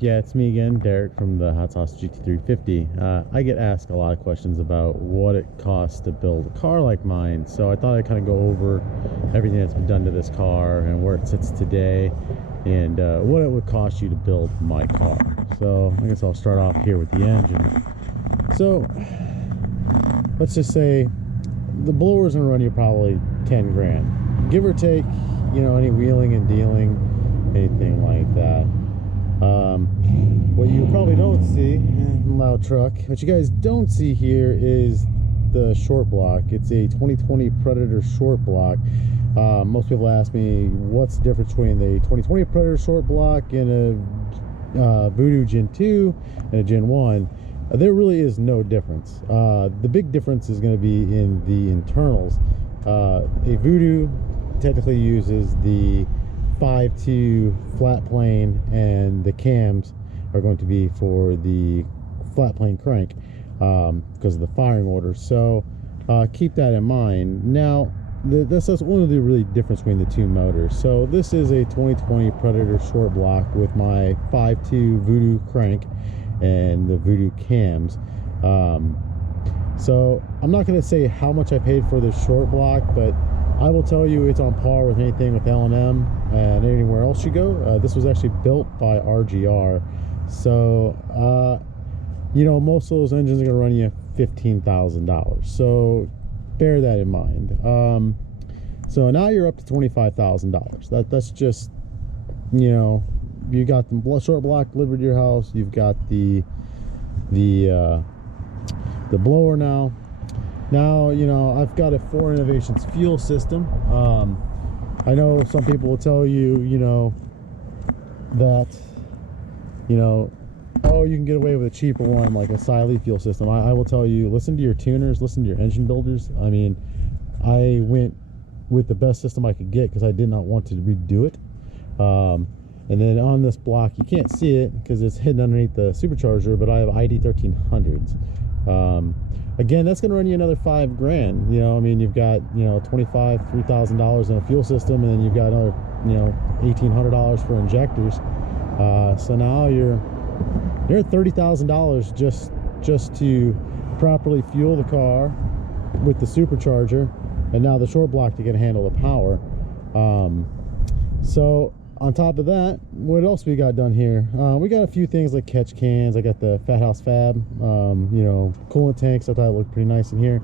yeah, it's me again, Derek from the TheHotSauceGT350. I get asked a lot of questions about what it costs to build a car like mine, so I thought I'd kind of go over everything that's been done to this car and where it sits today, and what it would cost you to build my car. So I guess I'll start off here with the engine. So let's just say the blower's gonna run you probably 10 grand, give or take, you know, any wheeling and dealing, anything like that. What you probably don't see, loud truck, what you guys don't see here is the short block. It's a 2020 Predator short block. Most people ask me what's the difference between the 2020 Predator short block and a Voodoo Gen 2 and a Gen 1. There really is no difference. The big difference is going to be in the internals. A Voodoo technically uses the 5.2 flat plane, and the cams are going to be for the flat plane crank because of the firing order. So keep that in mind. Now that's one of the really difference between the two motors. So this is a 2020 Predator short block with my 5.2 Voodoo crank and the Voodoo cams. So I'm not going to say how much I paid for this short block, but I will tell you it's on par with anything with L&M and anywhere else you go. This was actually built by RGR. So, you know, most of those engines are going to run you $15,000. So bear that in mind. So now you're up to $25,000. That's just, you know, you got the short block delivered to your house. You've got the blower now. Now, you know, I've got a Fore Innovations fuel system. I know some people will tell you, you know, that, you know, oh, you can get away with a cheaper one like a Siley fuel system. I will tell you, listen to your tuners, listen to your engine builders. I mean, I went with the best system I could get because I did not want to redo it. And then on this block, you can't see it because it's hidden underneath the supercharger, but I have ID 1300s. Again, that's going to run you another $5 grand. You know, I mean, you've got, you know, $3,000 in a fuel system, and then you've got another, you know, $1,800 for injectors. So now you're at $30,000 just to properly fuel the car with the supercharger, and now the short block to get to handle the power. So on top of that, what else we got done here? We got a few things like catch cans. I got the Fat House Fab, you know, coolant tanks. I thought it looked pretty nice in here.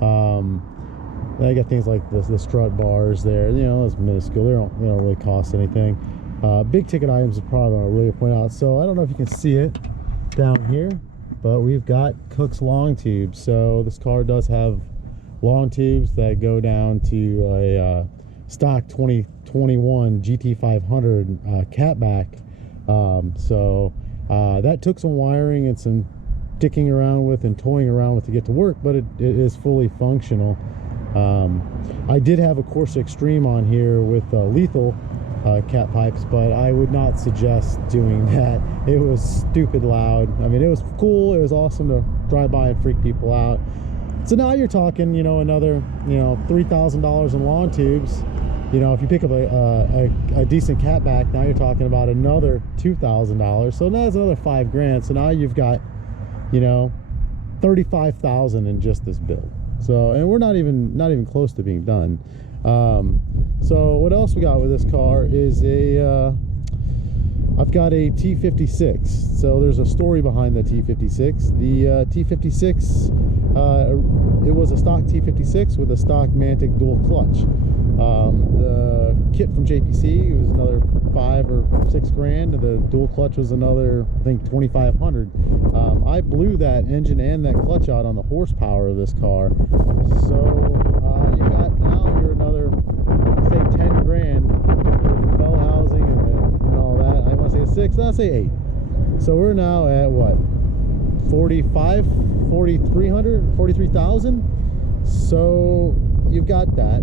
I got things like the strut bars there. You know, those minuscule. They don't really cost anything. Big ticket items is probably what I really point out. So I don't know if you can see it down here, but we've got Kooks Long Tubes. So this car does have long tubes that go down to a stock 2021 Gt500 catback. So that took some wiring and some dicking around with and toying around with to get to work, but it is fully functional. I did have a Corsa Extreme on here with lethal cat pipes, but I would not suggest doing that. It was stupid loud. I mean, it was cool, it was awesome to drive by and freak people out. So now you're talking, you know, another, you know, $3,000 in long tubes. You know, if you pick up a decent catback, now you're talking about another $2,000. So now it's another $5 grand. So now you've got, you know, $35,000 in just this build. So, and we're not even close to being done. So what else we got with this car is I've got a T56. So there's a story behind the T56. The T56, it was a stock T56 with a stock Mantic dual clutch. The kit from JPC was another $5 or $6 grand. The dual clutch was another, I think, $2,500. I blew that engine and that clutch out on the horsepower of this car. So you got now you're another, say, 10 grand with the bell housing and all that. I want to say 6, I'll say 8. So we're now at what, 43,000. So you've got that.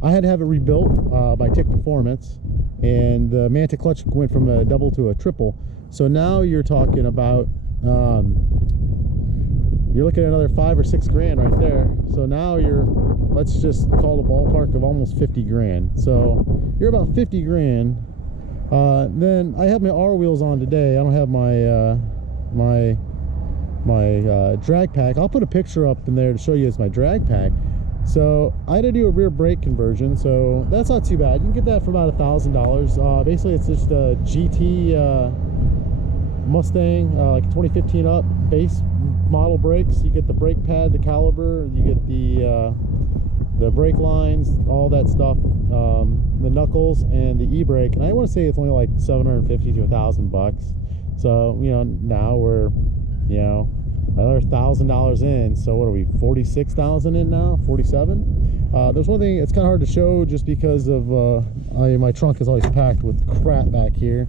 I had to have it rebuilt by Tick Performance, and the Mantic clutch went from a double to a triple. So now you're talking about you're looking at another 5 or 6 grand right there. So now you're, let's just call the ballpark of almost 50 grand. So you're about 50 grand Then I have my R wheels on today. I don't have my drag pack. I'll put a picture up in there to show you it's my drag pack. So I had to do a rear brake conversion, so that's not too bad. You can get that for about $1,000. Basically it's just a GT Mustang, like 2015 up base model brakes. You get the brake pad, the caliper, you get the brake lines, all that stuff, the knuckles and the e-brake. And I want to say it's only like $750 to $1,000. So, you know, now we're, you know, another $1,000 in. So what are we, 46,000 in now? 47. There's one thing, it's kind of hard to show just because of my trunk is always packed with crap back here.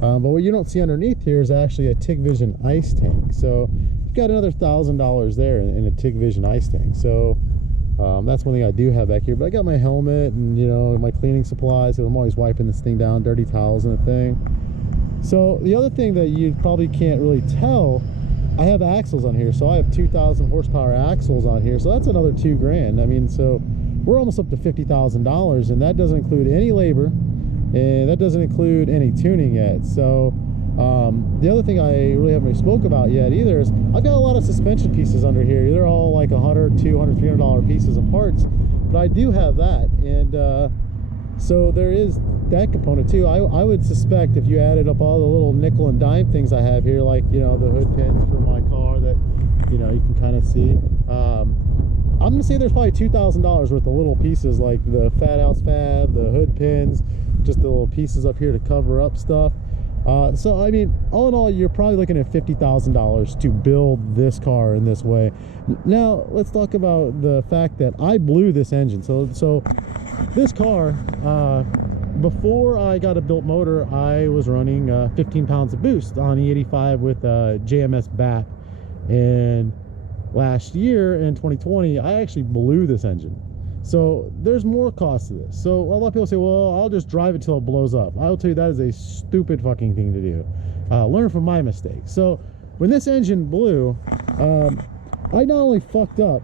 But what you don't see underneath here is actually a TIG Vision ice tank. So you've got another $1,000 there in a TIG Vision ice tank. So that's one thing I do have back here. But I got my helmet and, you know, my cleaning supplies. I'm always wiping this thing down, dirty towels and a thing. So the other thing that you probably can't really tell, I have axles on here. So I have 2,000 horsepower axles on here. So that's another $2,000. I mean, so we're almost up to $50,000, and that doesn't include any labor, and that doesn't include any tuning yet. So the other thing I really haven't really spoke about yet either is I've got a lot of suspension pieces under here. They're all like $100, $200, $300 pieces of parts, but I do have that. And so there is that component too. I would suspect if you added up all the little nickel and dime things I have here, like, you know, the hood pins for my car that, you know, you can kind of see, I'm gonna say there's probably $2,000 worth of little pieces, like the fat house fab, the hood pins, just the little pieces up here to cover up stuff. So I mean, all in all, you're probably looking at $50,000 to build this car in this way. Now let's talk about the fact that I blew this engine. So this car, before I got a built motor, I was running 15 pounds of boost on E85 with JMS BAP, and last year in 2020 I actually blew this engine. So there's more cost to this. So a lot of people say, well, I'll just drive it till it blows up. I'll tell you, that is a stupid fucking thing to do. Learn from my mistakes. So when this engine blew, I not only fucked up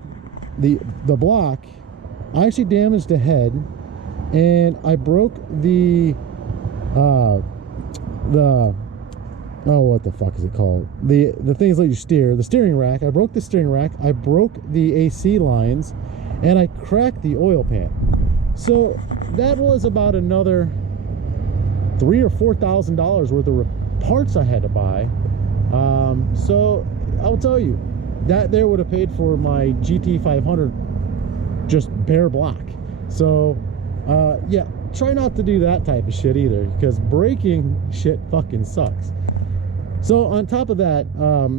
the block, I actually damaged the head, and I broke the what the fuck is it called? The things that you steer, the steering rack. I broke the steering rack. I broke the AC lines, and I cracked the oil pan. So that was about another $3,000 or $4,000 worth of parts I had to buy. So I'll tell you, that there would have paid for my Gt500 just bare block. So yeah, try not to do that type of shit either, because braking shit fucking sucks. So on top of that,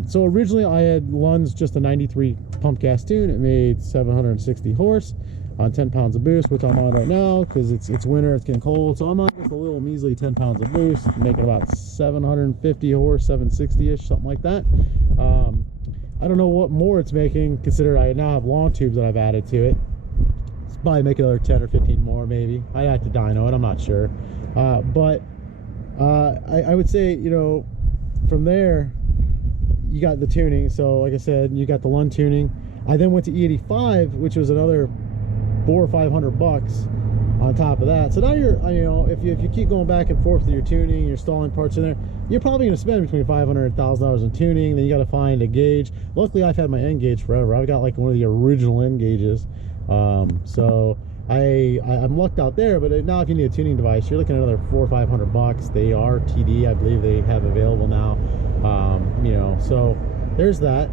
so originally I had Lund's just a 93 pump gas tune. It made 760 horse on 10 pounds of boost, which I'm on right now because it's winter, it's getting cold. So I'm on just a little measly 10 pounds of boost, making about 750 horse, 760-ish, something like that. I don't know what more it's making, considering I now have long tubes that I've added to it. It's probably make another 10 or 15 more maybe. I'd have to dyno it, I'm not sure. But I would say, you know, from there you got the tuning. So like I said, you got the Lund tuning. I then went to E85, which was another $400 or $500 on top of that. So now you're, you know, if you keep going back and forth with your tuning, you're installing parts in there, you're probably going to spend between $500 and $1,000 in tuning. Then you got to find a gauge. Luckily I've had my end gauge forever. I've got like one of the original end gauges. So I'm lucked out there. But now if you need a tuning device, you're looking at another $400 or $500. They are TD, I believe they have available now. You know, so there's that.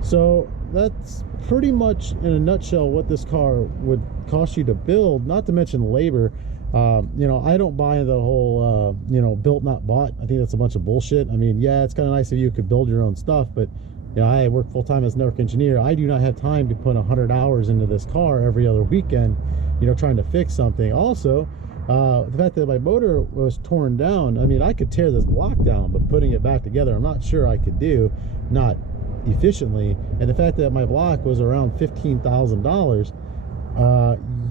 So that's pretty much in a nutshell what this car would cost you to build, not to mention labor. You know, I don't buy the whole you know, built not bought. I think that's a bunch of bullshit. I mean, yeah, it's kind of nice if you could build your own stuff, but you know, I work full-time as a network engineer. I do not have time to put 100 hours into this car every other weekend, you know, trying to fix something. Also, the fact that my motor was torn down, I mean, I could tear this block down, but putting it back together, I'm not sure I could do, not efficiently. And the fact that my block was around $15,000,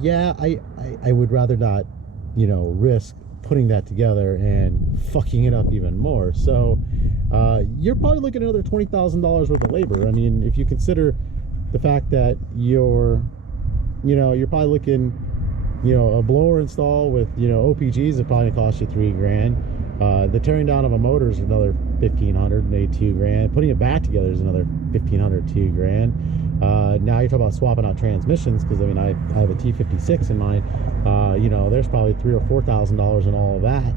yeah, I would rather not, you know, risk putting that together and fucking it up even more. So you're probably looking at another $20,000 worth of labor. I mean, if you consider the fact that you're, you know, you're probably looking you know, a blower install with, you know, OPGs is probably gonna cost you $3,000. The tearing down of a motor is another $1,500, maybe $2,000. Putting it back together is another $1,500, $2,000. Now you're talking about swapping out transmissions, because I mean, I have a T56 in mine. You know, there's probably $3,000 or $4,000 in all of that.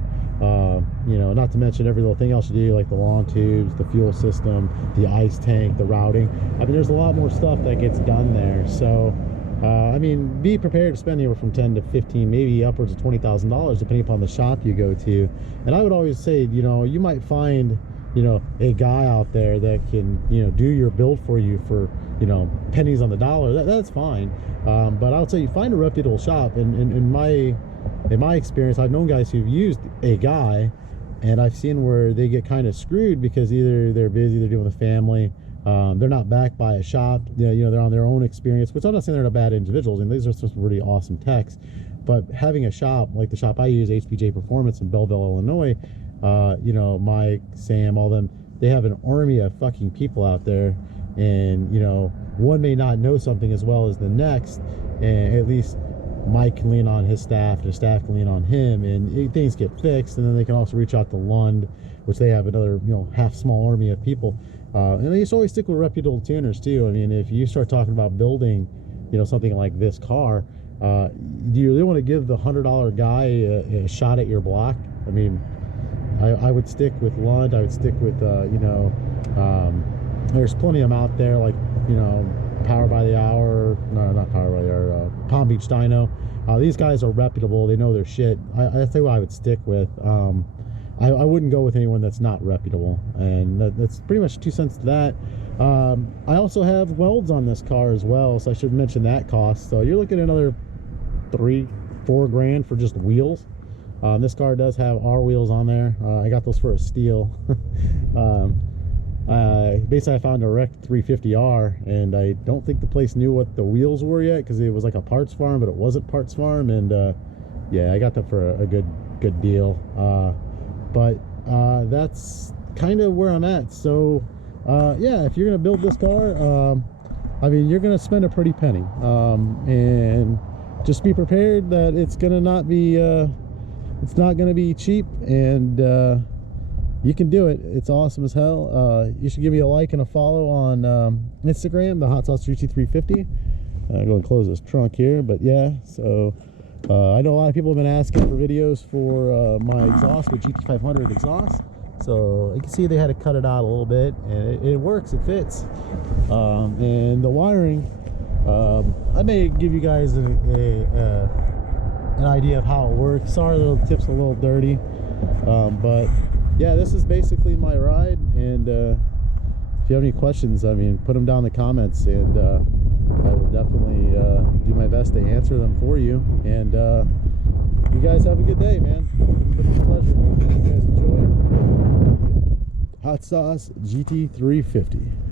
You know, not to mention every little thing else you do, like the long tubes, the fuel system, the ice tank, the routing. I mean, there's a lot more stuff that gets done there. So I mean, be prepared to spend anywhere from 10 to 15, maybe upwards of $20,000, depending upon the shop you go to. And I would always say, you know, you might find, you know, a guy out there that can, you know, do your build for you for, you know, pennies on the dollar. That's fine. But I would say you find a reputable shop. And in my experience, I've known guys who've used a guy, and I've seen where they get kind of screwed because either they're busy, they're dealing with a family, they're not backed by a shop, you know, they're on their own experience, which I'm not saying they're not bad individuals, and these are some really awesome techs. But having a shop like the shop I use, HPJ Performance in Belleville, Illinois, you know, Mike, Sam, all them, they have an army of fucking people out there, and you know, one may not know something as well as the next, and at least Mike can lean on his staff, and his staff can lean on him, and things get fixed. And then they can also reach out to Lund, which they have another, you know, half small army of people. And they just always stick with reputable tuners too. I mean, if you start talking about building, you know, something like this car, do you really want to give the $100 guy a shot at your block? I mean, I would stick with Lund. I would stick with, you know, there's plenty of them out there, like, you know, Power by the Hour, no, not Power by the Hour, Palm Beach Dyno. These guys are reputable, they know their shit. I think what I would stick with. I wouldn't go with anyone that's not reputable, and that's pretty much 2 cents to that. I also have welds on this car as well, so I should mention that cost. So you're looking at another $3-4 grand for just wheels. This car does have R wheels on there. I got those for a steal. Basically I found a wrecked 350R, and I don't think the place knew what the wheels were yet, because it was like a parts farm, but it wasn't parts farm. And yeah, I got them for a good deal. But that's kind of where I'm at. So yeah, if you're gonna build this car, I mean, you're gonna spend a pretty penny, and just be prepared that it's gonna not be it's not gonna be cheap. And you can do it. It's awesome as hell. You should give me a like and a follow on Instagram, TheHotSauceGT350. Go and close this trunk here. But yeah, so I know a lot of people have been asking for videos for my exhaust with Gt500 exhaust. So you can see they had to cut it out a little bit, and it works, it fits. And the wiring, I may give you guys an idea of how it works. Sorry, the tip's a little dirty, but yeah, this is basically my ride. And if you have any questions, I mean, put them down in the comments, and I will definitely do my best to answer them for you. And you guys have a good day, man. It's been a pleasure. You guys enjoy. Hot Sauce GT350.